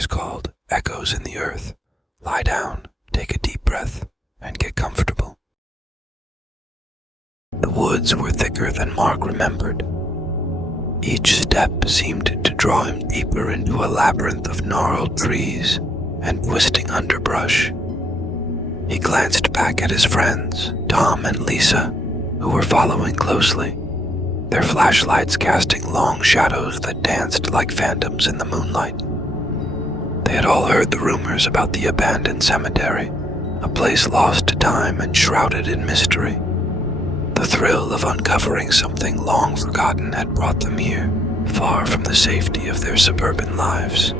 stories called Echoes in the Earth. Lie down, take a deep breath, and get comfortable. The woods were thicker than Mark remembered. Each step seemed to draw him deeper into a labyrinth of gnarled trees and twisting underbrush. He glanced back at his friends, Tom and Lisa, who were following closely, their flashlights casting long shadows that danced like phantoms in the moonlight. They had all heard the rumors about the abandoned cemetery, a place lost to time and shrouded in mystery. The thrill of uncovering something long forgotten had brought them here, far from the safety of their suburban lives.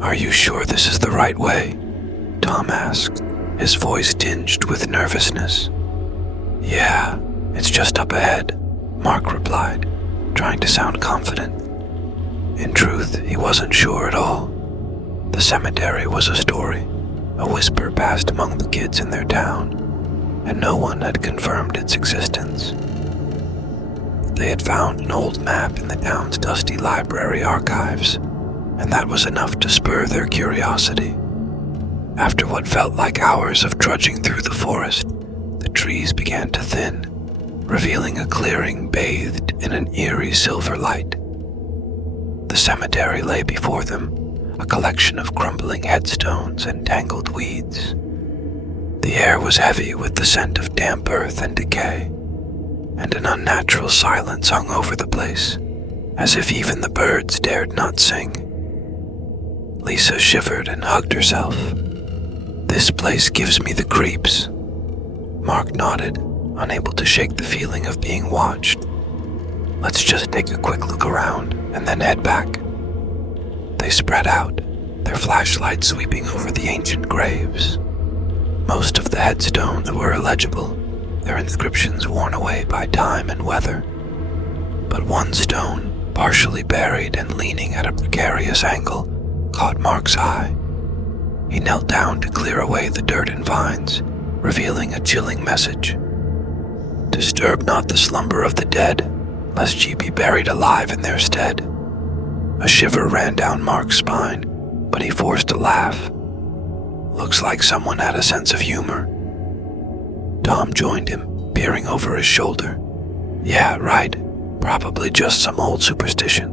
"Are you sure this is the right way?" Tom asked, his voice tinged with nervousness. "Yeah, it's just up ahead," Mark replied, trying to sound confident. In truth, he wasn't sure at all. The cemetery was a story, a whisper passed among the kids in their town, and no one had confirmed its existence. They had found an old map in the town's dusty library archives, and that was enough to spur their curiosity. After what felt like hours of trudging through the forest, the trees began to thin, revealing a clearing bathed in an eerie silver light. The cemetery lay before them, a collection of crumbling headstones and tangled weeds. The air was heavy with the scent of damp earth and decay, and an unnatural silence hung over the place, as if even the birds dared not sing. Lisa shivered and hugged herself. "This place gives me the creeps." Mark nodded, unable to shake the feeling of being watched. "Let's just take a quick look around and then head back." They spread out, their flashlights sweeping over the ancient graves. Most of the headstones were illegible, their inscriptions worn away by time and weather. But one stone, partially buried and leaning at a precarious angle, caught Mark's eye. He knelt down to clear away the dirt and vines, revealing a chilling message. "Disturb not the slumber of the dead, lest ye be buried alive in their stead." A shiver ran down Mark's spine, but he forced a laugh. Looks like someone had a sense of humor. Tom joined him, peering over his shoulder. "Yeah, right. Probably just some old superstition."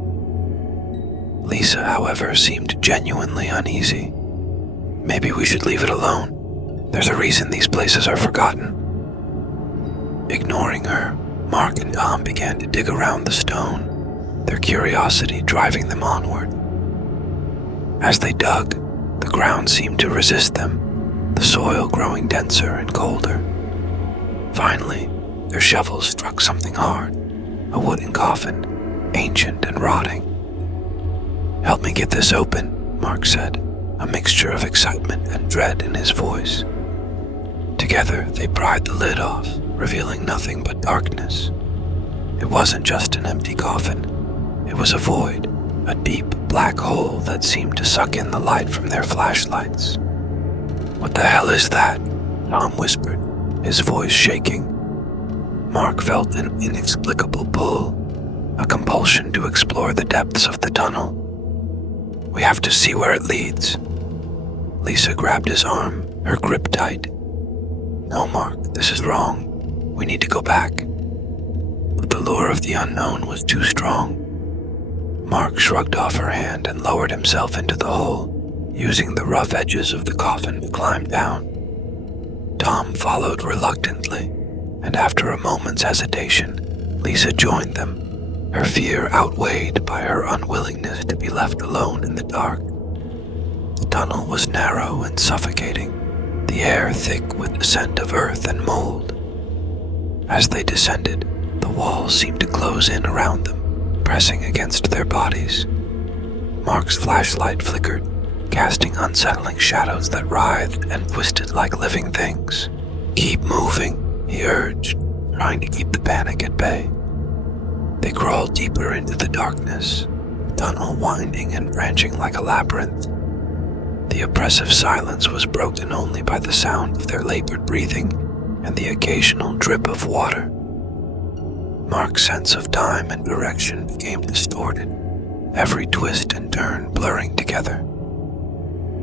Lisa, however, seemed genuinely uneasy. "Maybe we should leave it alone. There's a reason these places are forgotten." Ignoring her, Mark and Tom began to dig around the stone, their curiosity driving them onward. As they dug, the ground seemed to resist them, the soil growing denser and colder. Finally, their shovels struck something hard, a wooden coffin, ancient and rotting. "Help me get this open," Mark said, a mixture of excitement and dread in his voice. Together, they pried the lid off, revealing nothing but darkness. It wasn't just an empty coffin. It was a void, a deep black hole that seemed to suck in the light from their flashlights. "What the hell is that?" Tom whispered, his voice shaking. Mark felt an inexplicable pull, a compulsion to explore the depths of the tunnel. "We have to see where it leads." Lisa grabbed his arm, her grip tight. "No, Mark, this is wrong. We need to go back." But the lure of the unknown was too strong. Mark shrugged off her hand and lowered himself into the hole, using the rough edges of the coffin to climb down. Tom followed reluctantly, and after a moment's hesitation, Lisa joined them, her fear outweighed by her unwillingness to be left alone in the dark. The tunnel was narrow and suffocating, the air thick with the scent of earth and mold. As they descended, the walls seemed to close in around them, pressing against their bodies. Mark's flashlight flickered, casting unsettling shadows that writhed and twisted like living things. "Keep moving," he urged, trying to keep the panic at bay. They crawled deeper into the darkness, the tunnel winding and branching like a labyrinth. The oppressive silence was broken only by the sound of their labored breathing and the occasional drip of water. Mark's sense of time and direction became distorted, every twist and turn blurring together.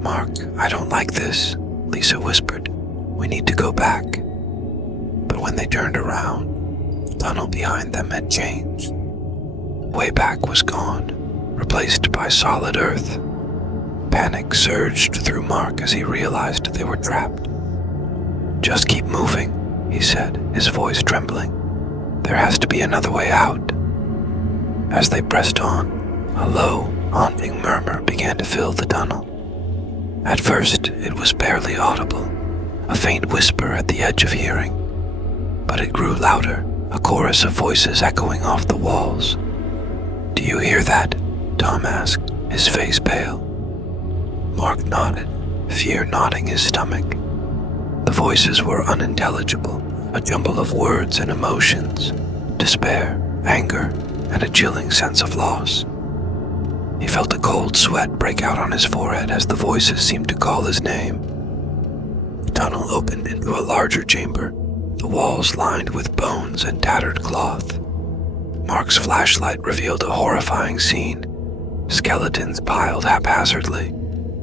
"Mark, I don't like this," Lisa whispered. "We need to go back." But when they turned around, the tunnel behind them had changed. Way back was gone, replaced by solid earth. Panic surged through Mark as he realized they were trapped. "Just keep moving," he said, his voice trembling. "There has to be another way out." As they pressed on, a low, haunting murmur began to fill the tunnel. At first, it was barely audible, a faint whisper at the edge of hearing. But it grew louder, a chorus of voices echoing off the walls. "Do you hear that?" Tom asked, his face pale. Mark nodded, fear knotting his stomach. The voices were unintelligible, a jumble of words and emotions, despair, anger, and a chilling sense of loss. He felt a cold sweat break out on his forehead as the voices seemed to call his name. The tunnel opened into a larger chamber, the walls lined with bones and tattered cloth. Mark's flashlight revealed a horrifying scene. Skeletons piled haphazardly,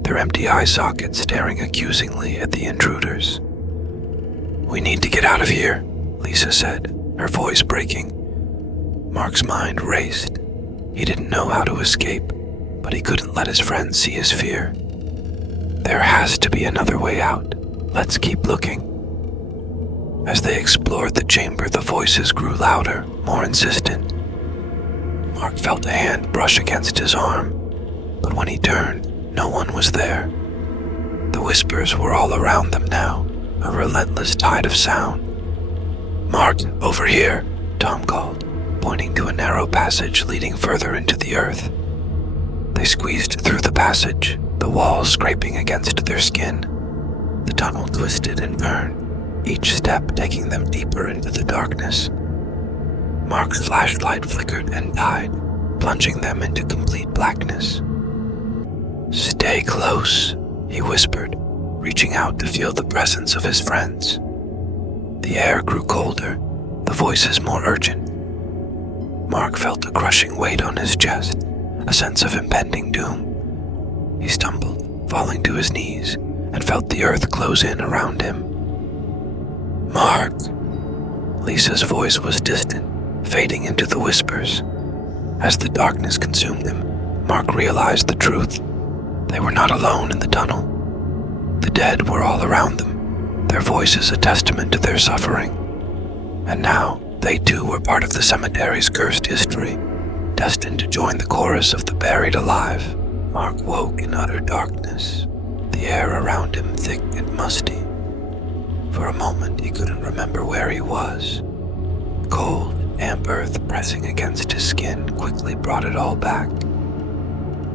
their empty eye sockets staring accusingly at the intruders. "We need to get out of here," Lisa said, her voice breaking. Mark's mind raced. He didn't know how to escape, but he couldn't let his friends see his fear. "There has to be another way out. Let's keep looking." As they explored the chamber, the voices grew louder, more insistent. Mark felt a hand brush against his arm, but when he turned, no one was there. The whispers were all around them now, a relentless tide of sound. "Mark, over here," Tom called, pointing to a narrow passage leading further into the earth. They squeezed through the passage, the walls scraping against their skin. The tunnel twisted and turned, each step taking them deeper into the darkness. Mark's flashlight flickered and died, plunging them into complete blackness. "Stay close," he whispered, reaching out to feel the presence of his friends. The air grew colder, the voices more urgent. Mark felt a crushing weight on his chest, a sense of impending doom. He stumbled, falling to his knees, and felt the earth close in around him. "Mark!" Lisa's voice was distant, fading into the whispers. As the darkness consumed him, Mark realized the truth. They were not alone in the tunnel. The dead were all around them, their voices a testament to their suffering. And now, they too were part of the cemetery's cursed history, destined to join the chorus of the buried alive. Mark woke in utter darkness, the air around him thick and musty. For a moment he couldn't remember where he was. Cold, damp earth pressing against his skin quickly brought it all back.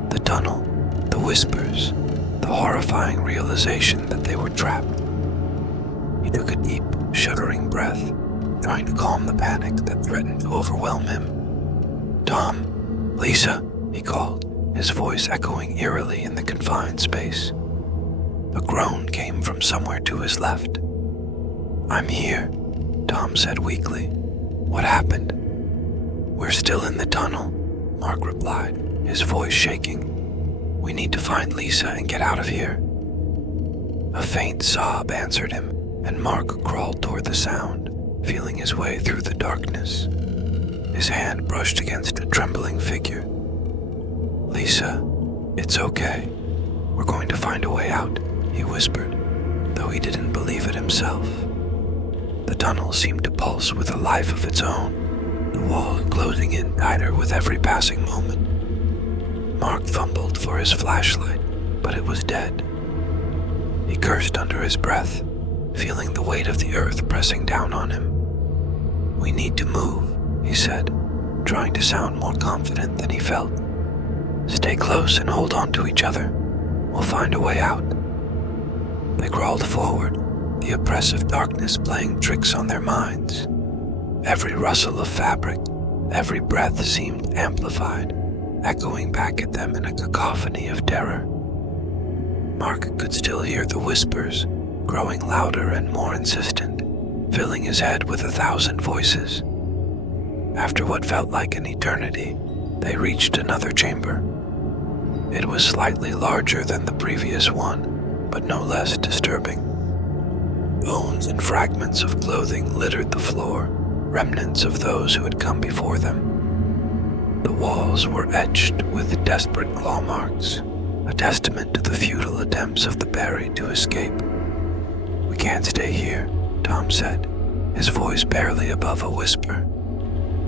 The tunnel, the whispers, the horrifying realization that they were trapped. He took a deep, shuddering breath, trying to calm the panic that threatened to overwhelm him. "Tom, Lisa," he called, his voice echoing eerily in the confined space. A groan came from somewhere to his left. "I'm here," Tom said weakly. "What happened?" "We're still in the tunnel," Mark replied, his voice shaking. "We need to find Lisa and get out of here." A faint sob answered him, and Mark crawled toward the sound, feeling his way through the darkness. His hand brushed against a trembling figure. "Lisa, it's okay. We're going to find a way out," he whispered, though he didn't believe it himself. The tunnel seemed to pulse with a life of its own, the walls closing in tighter with every passing moment. Mark fumbled for his flashlight, but it was dead. He cursed under his breath, feeling the weight of the earth pressing down on him. "We need to move," he said, trying to sound more confident than he felt. "Stay close and hold on to each other. We'll find a way out." They crawled forward, the oppressive darkness playing tricks on their minds. Every rustle of fabric, every breath seemed amplified, echoing back at them in a cacophony of terror. Mark could still hear the whispers, growing louder and more insistent, filling his head with 1,000 voices. After what felt like an eternity, they reached another chamber. It was slightly larger than the previous one, but no less disturbing. Bones and fragments of clothing littered the floor, remnants of those who had come before them. The walls were etched with desperate claw marks, a testament to the futile attempts of the buried to escape. "We can't stay here," Tom said, his voice barely above a whisper.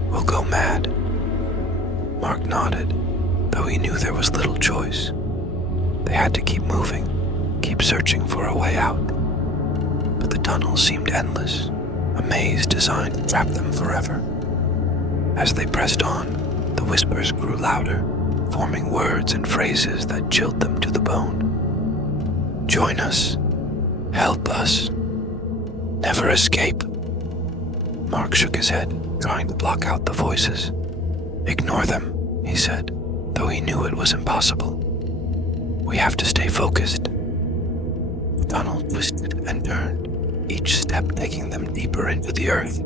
"We'll go mad." Mark nodded, though he knew there was little choice. They had to keep moving, keep searching for a way out. But the tunnel seemed endless, a maze designed to trap them forever. As they pressed on, the whispers grew louder, forming words and phrases that chilled them to the bone. "Join us. Help us. Never escape." Mark shook his head, trying to block out the voices. "Ignore them," he said, though he knew it was impossible. "We have to stay focused." The tunnel twisted and turned, each step taking them deeper into the earth.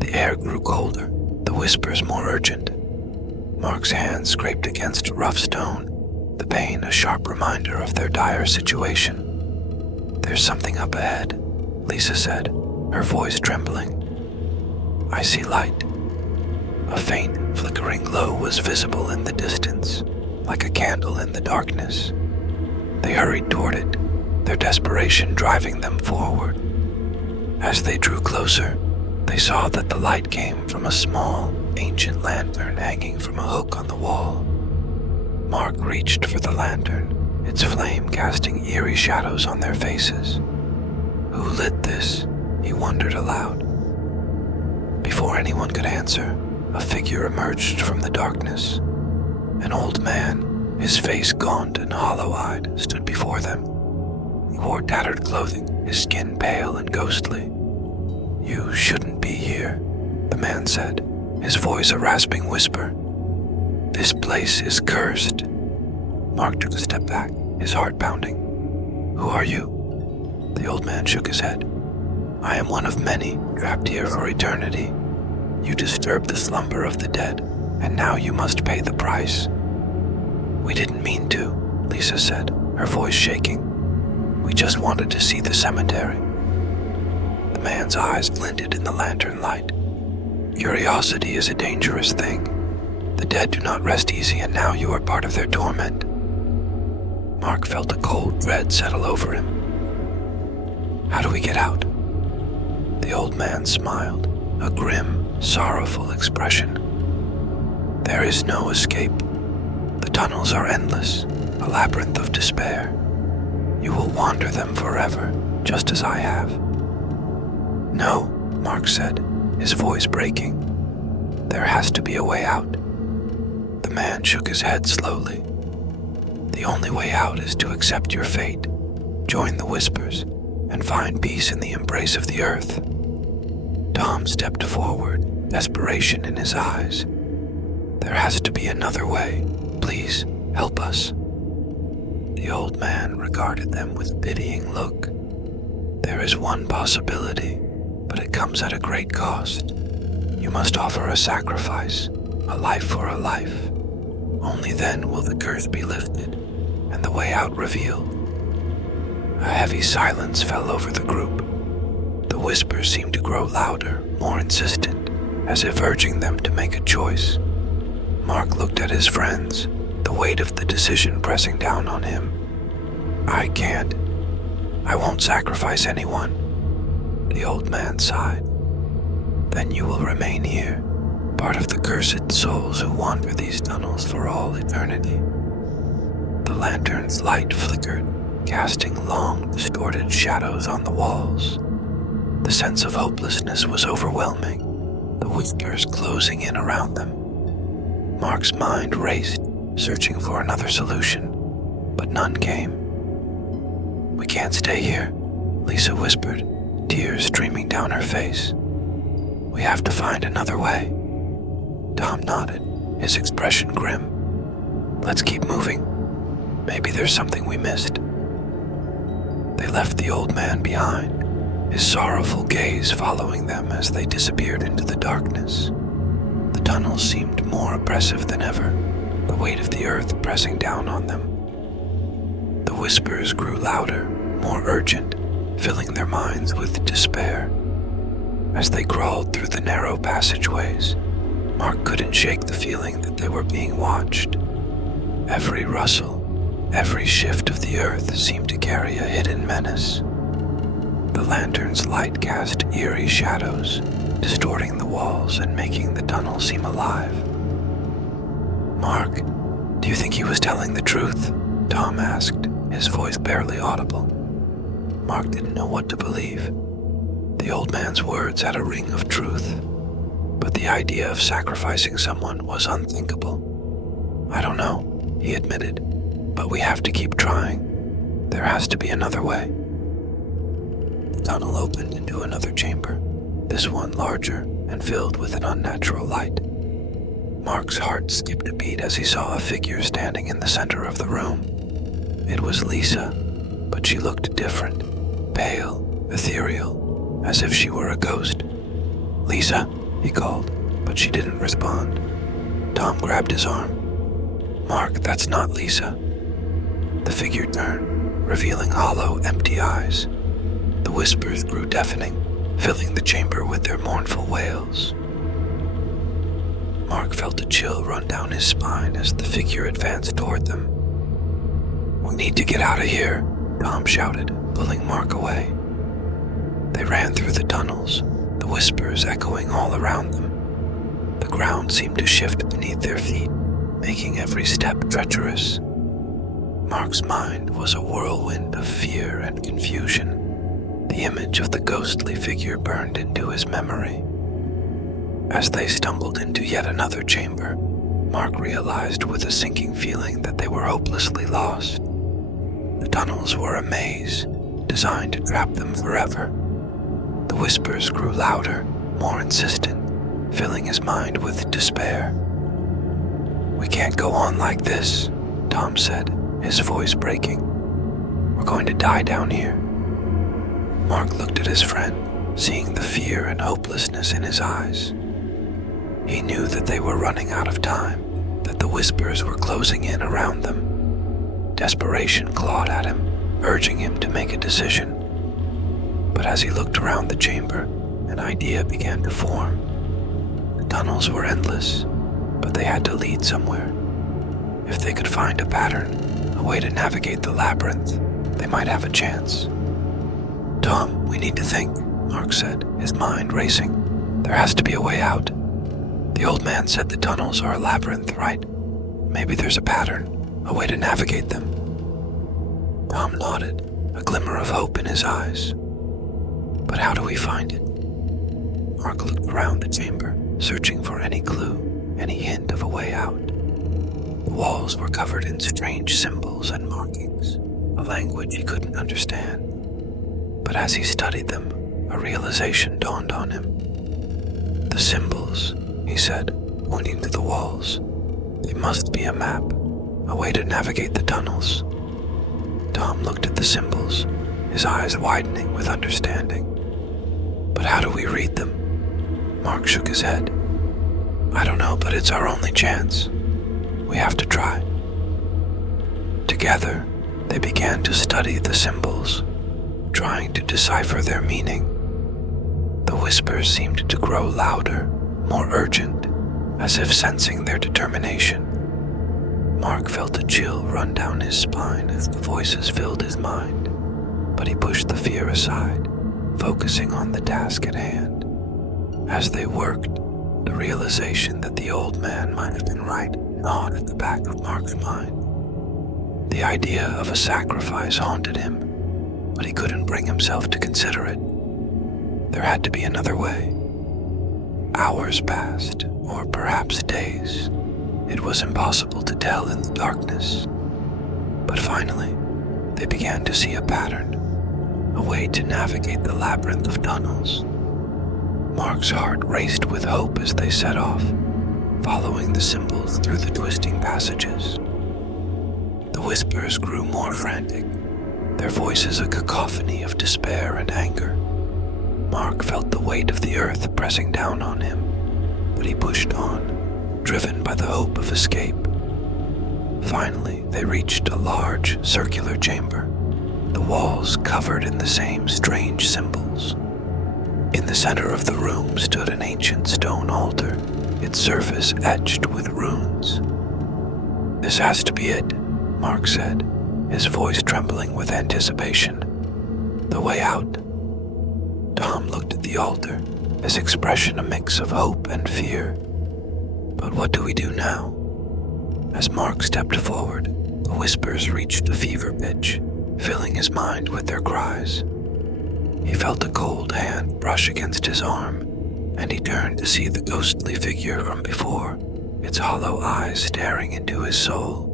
The air grew colder, the whispers more urgent. Mark's hand scraped against rough stone, the pain a sharp reminder of their dire situation. "There's something up ahead," Lisa said, her voice trembling. "I see light." A faint, flickering glow was visible in the distance, like a candle in the darkness. They hurried toward it, their desperation driving them forward. As they drew closer, they saw that the light came from a small, ancient lantern hanging from a hook on the wall. Mark reached for the lantern, its flame casting eerie shadows on their faces. Who lit this? He wondered aloud. Before anyone could answer, a figure emerged from the darkness. An old man, his face gaunt and hollow-eyed, stood before them. He wore tattered clothing, his skin pale and ghostly. "You shouldn't be here," the man said, his voice a rasping whisper. "This place is cursed." Mark took a step back, his heart pounding. "Who are you?" The old man shook his head. "I am one of many, trapped here for eternity. You disturbed the slumber of the dead, and now you must pay the price." "We didn't mean to," Lisa said, her voice shaking. "We just wanted to see the cemetery." The man's eyes glinted in the lantern light. "Curiosity is a dangerous thing. The dead do not rest easy, and now you are part of their torment." Mark felt a cold dread settle over him. "How do we get out?" The old man smiled, a grim, sorrowful expression. "There is no escape. The tunnels are endless, a labyrinth of despair. You will wander them forever, just as I have." "No," Mark said, his voice breaking. "There has to be a way out." The man shook his head slowly. "The only way out is to accept your fate, join the whispers, and find peace in the embrace of the earth." Tom stepped forward, desperation in his eyes. "There has to be another way. Please, help us." The old man regarded them with a pitying look. "There is one possibility, but it comes at a great cost. You must offer a sacrifice, a life for a life. Only then will the curse be lifted, and the way out revealed." A heavy silence fell over the group. The whispers seemed to grow louder, more insistent, as if urging them to make a choice. Mark looked at his friends, the weight of the decision pressing down on him. "I can't. I won't sacrifice anyone." The old man sighed. "Then you will remain here, part of the cursed souls who wander these tunnels for all eternity." The lantern's light flickered, casting long, distorted shadows on the walls. The sense of hopelessness was overwhelming, the whispers closing in around them. Mark's mind raced, searching for another solution, but none came. "We can't stay here," Lisa whispered, tears streaming down her face. "We have to find another way." Tom nodded, his expression grim. "Let's keep moving. Maybe there's something we missed." They left the old man behind, his sorrowful gaze following them as they disappeared into the darkness. The tunnel seemed more oppressive than ever, the weight of the earth pressing down on them. The whispers grew louder, more urgent, filling their minds with despair. As they crawled through the narrow passageways, Mark couldn't shake the feeling that they were being watched. Every rustle, every shift of the earth seemed to carry a hidden menace. The lantern's light cast eerie shadows, distorting the walls and making the tunnel seem alive. "Mark, do you think he was telling the truth?" Tom asked, his voice barely audible. Mark didn't know what to believe. The old man's words had a ring of truth, but the idea of sacrificing someone was unthinkable. "I don't know," he admitted, "but we have to keep trying. There has to be another way." The tunnel opened into another chamber, this one larger and filled with an unnatural light. Mark's heart skipped a beat as he saw a figure standing in the center of the room. It was Lisa, but she looked different, pale, ethereal, as if she were a ghost. "Lisa," he called, but she didn't respond. Tom grabbed his arm. "Mark, that's not Lisa." The figure turned, revealing hollow, empty eyes. The whispers grew deafening, filling the chamber with their mournful wails. Mark felt a chill run down his spine as the figure advanced toward them. "We need to get out of here," Tom shouted, pulling Mark away. They ran through the tunnels, the whispers echoing all around them. The ground seemed to shift beneath their feet, making every step treacherous. Mark's mind was a whirlwind of fear and confusion. The image of the ghostly figure burned into his memory. As they stumbled into yet another chamber, Mark realized with a sinking feeling that they were hopelessly lost. The tunnels were a maze, designed to trap them forever. The whispers grew louder, more insistent, filling his mind with despair. "We can't go on like this," Tom said, his voice breaking. "We're going to die down here." Mark looked at his friend, seeing the fear and hopelessness in his eyes. He knew that they were running out of time, that the whispers were closing in around them. Desperation clawed at him, urging him to make a decision. But as he looked around the chamber, an idea began to form. The tunnels were endless, but they had to lead somewhere. If they could find a pattern, a way to navigate the labyrinth, they might have a chance. "Tom, we need to think," Mark said, his mind racing. "There has to be a way out. The old man said the tunnels are a labyrinth, right? Maybe there's a pattern, a way to navigate them." Tom nodded, a glimmer of hope in his eyes. "But how do we find it?" Mark looked around the chamber, searching for any clue, any hint of a way out. The walls were covered in strange symbols and markings, a language he couldn't understand. But as he studied them, a realization dawned on him. "The symbols," he said, pointing to the walls. "They must be a map, a way to navigate the tunnels." Tom looked at the symbols, his eyes widening with understanding. "But how do we read them?" Mark shook his head. "I don't know, but it's our only chance. We have to try." Together, they began to study the symbols, trying to decipher their meaning. The whispers seemed to grow louder, more urgent, as if sensing their determination. Mark felt a chill run down his spine as the voices filled his mind, but he pushed the fear aside, focusing on the task at hand. As they worked, the realization that the old man might have been right gnawed at the back of Mark's mind. The idea of a sacrifice haunted him, but he couldn't bring himself to consider it. There had to be another way. Hours passed, or perhaps days. It was impossible to tell in the darkness. But finally, they began to see a pattern, a way to navigate the labyrinth of tunnels. Mark's heart raced with hope as they set off, following the symbols through the twisting passages. The whispers grew more frantic, their voices a cacophony of despair and anger. Mark felt the weight of the earth pressing down on him, but he pushed on, driven by the hope of escape. Finally, they reached a large, circular chamber, the walls covered in the same strange symbols. In the center of the room stood an ancient stone altar, its surface etched with runes. "This has to be it," Mark said, his voice trembling with anticipation. "The way out." Tom looked at the altar, his expression a mix of hope and fear. "But what do we do now?" As Mark stepped forward, the whispers reached a fever pitch, filling his mind with their cries. He felt a cold hand brush against his arm, and he turned to see the ghostly figure from before, its hollow eyes staring into his soul.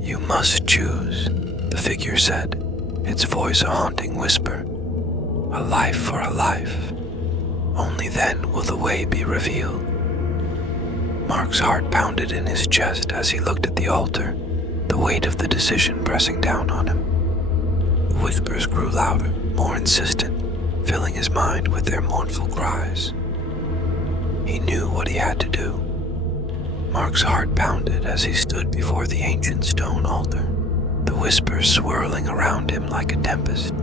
"You must choose," the figure said, its voice a haunting whisper. "A life for a life. Only then will the way be revealed." Mark's heart pounded in his chest as he looked at the altar, the weight of the decision pressing down on him. The whispers grew louder, more insistent, filling his mind with their mournful cries. He knew what he had to do. Mark's heart pounded as he stood before the ancient stone altar, the whispers swirling around him like a tempest.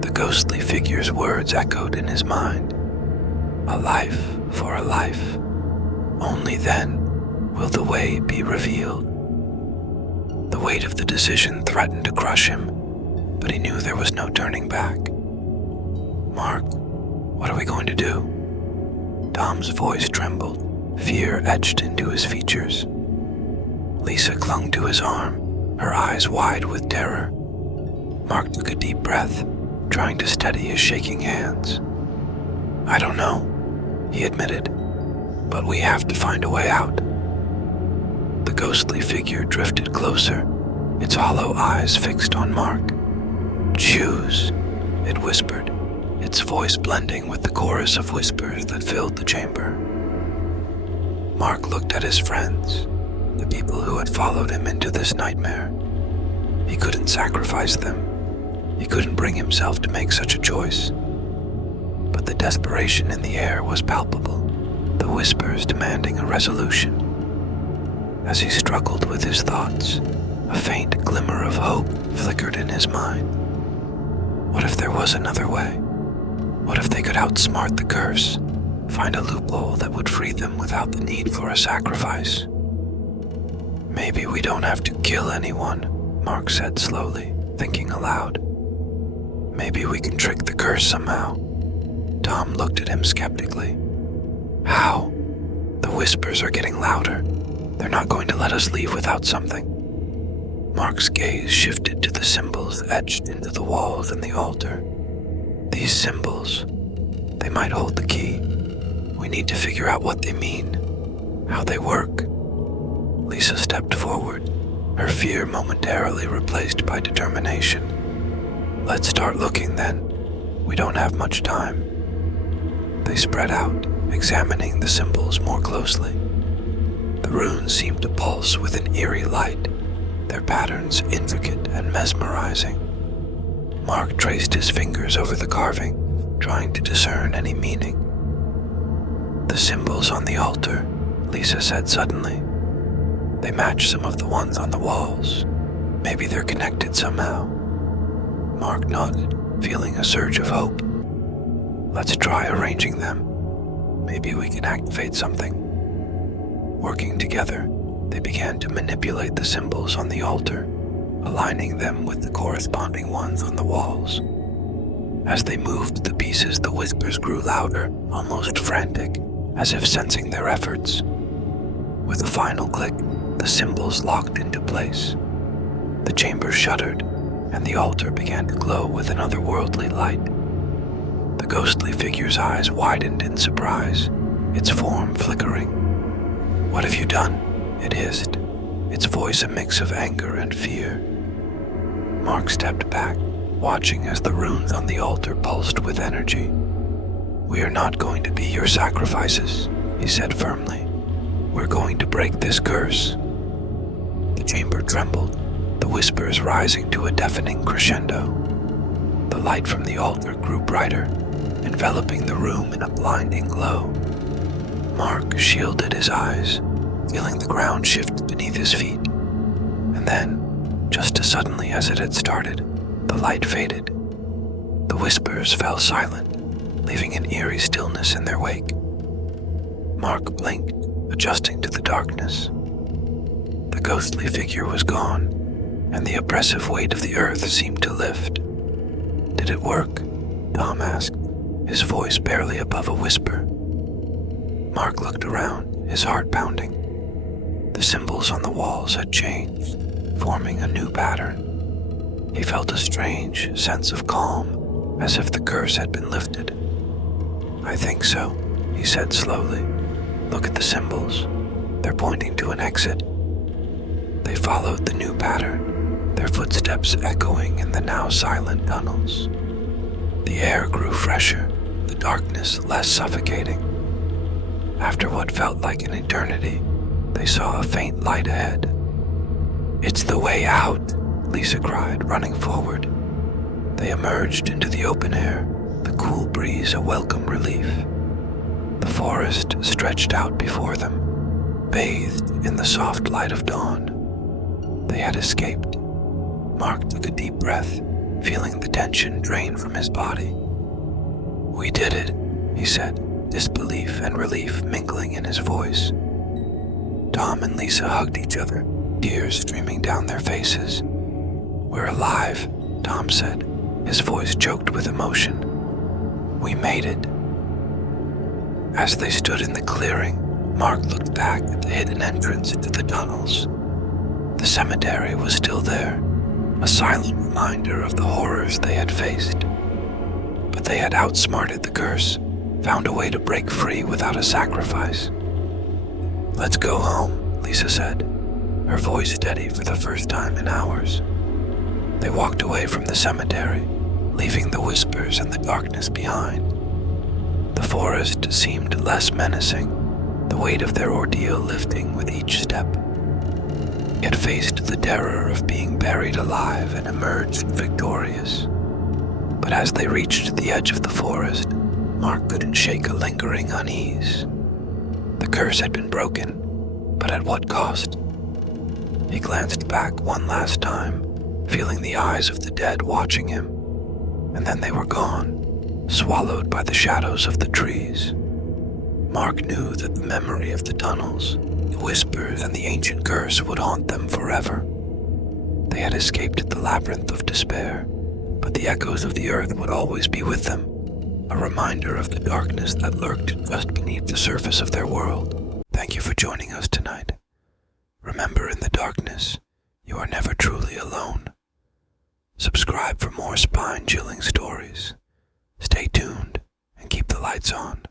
The ghostly figure's words echoed in his mind. A life for a life. Only then will the way be revealed. The weight of the decision threatened to crush him, but he knew there was no turning back. "Mark, what are we going to do?" Tom's voice trembled, fear etched into his features. Lisa clung to his arm, her eyes wide with terror. Mark took a deep breath, trying to steady his shaking hands. "I don't know," he admitted, "but we have to find a way out." The ghostly figure drifted closer, its hollow eyes fixed on Mark. "Choose," it whispered, its voice blending with the chorus of whispers that filled the chamber. Mark looked at his friends, the people who had followed him into this nightmare. He couldn't sacrifice them. He couldn't bring himself to make such a choice. But the desperation in the air was palpable, the whispers demanding a resolution. As he struggled with his thoughts, a faint glimmer of hope flickered in his mind. What if there was another way? What if they could outsmart the curse, find a loophole that would free them without the need for a sacrifice? "Maybe we don't have to kill anyone," Mark said slowly, thinking aloud. "Maybe we can trick the curse somehow." Tom looked at him skeptically. "How?" "The whispers are getting louder. They're not going to let us leave without something." Mark's gaze shifted to the symbols etched into the walls and the altar. "These symbols, they might hold the key. We need to figure out what they mean, how they work." Lisa stepped forward, her fear momentarily replaced by determination. "Let's start looking then. We don't have much time." They spread out, examining the symbols more closely. The runes seemed to pulse with an eerie light, their patterns intricate and mesmerizing. Mark traced his fingers over the carving, trying to discern any meaning. "The symbols on the altar," Lisa said suddenly. "They match some of the ones on the walls. Maybe they're connected somehow." Mark nodded, feeling a surge of hope. "Let's try arranging them. Maybe we can activate something." Working together, they began to manipulate the symbols on the altar, aligning them with the corresponding ones on the walls. As they moved the pieces, the whispers grew louder, almost frantic, as if sensing their efforts. With a final click, the symbols locked into place. The chamber shuddered, and the altar began to glow with an otherworldly light. The ghostly figure's eyes widened in surprise, its form flickering. "What have you done?" it hissed, its voice a mix of anger and fear. Mark stepped back, watching as the runes on the altar pulsed with energy. "We are not going to be your sacrifices," he said firmly. "We're going to break this curse." The chamber trembled, the whispers rising to a deafening crescendo. The light from the altar grew brighter, enveloping the room in a blinding glow. Mark shielded his eyes, feeling the ground shift beneath his feet. And then, just as suddenly as it had started, the light faded. The whispers fell silent, leaving an eerie stillness in their wake. Mark blinked, adjusting to the darkness. The ghostly figure was gone, and the oppressive weight of the earth seemed to lift. "Did it work?" Tom asked, his voice barely above a whisper. Mark looked around, his heart pounding. The symbols on the walls had changed, forming a new pattern. He felt a strange sense of calm, as if the curse had been lifted. "I think so," he said slowly. "Look at the symbols. They're pointing to an exit." They followed the new pattern, their footsteps echoing in the now silent tunnels. The air grew fresher, the darkness less suffocating. After what felt like an eternity, they saw a faint light ahead. "It's the way out," Lisa cried, running forward. They emerged into the open air, the cool breeze a welcome relief. The forest stretched out before them, bathed in the soft light of dawn. They had escaped. Mark took a deep breath, feeling the tension drain from his body. "We did it," he said, disbelief and relief mingling in his voice. Tom and Lisa hugged each other, tears streaming down their faces. "We're alive," Tom said, his voice choked with emotion. "We made it." As they stood in the clearing, Mark looked back at the hidden entrance into the tunnels. The cemetery was still there, a silent reminder of the horrors they had faced. But they had outsmarted the curse, found a way to break free without a sacrifice. "Let's go home," Lisa said, her voice steady for the first time in hours. They walked away from the cemetery, leaving the whispers and the darkness behind. The forest seemed less menacing, the weight of their ordeal lifting with each step. They had faced the terror of being buried alive and emerged victorious. But as they reached the edge of the forest, Mark couldn't shake a lingering unease. The curse had been broken, but at what cost? He glanced back one last time, feeling the eyes of the dead watching him, and then they were gone, swallowed by the shadows of the trees. Mark knew that the memory of the tunnels, the whispers, and the ancient curse would haunt them forever. They had escaped the labyrinth of despair, but the echoes of the earth would always be with them, a reminder of the darkness that lurked just beneath the surface of their world. Thank you for joining us tonight. Remember, in the darkness, you are never truly alone. Subscribe for more spine-chilling stories. Stay tuned and keep the lights on.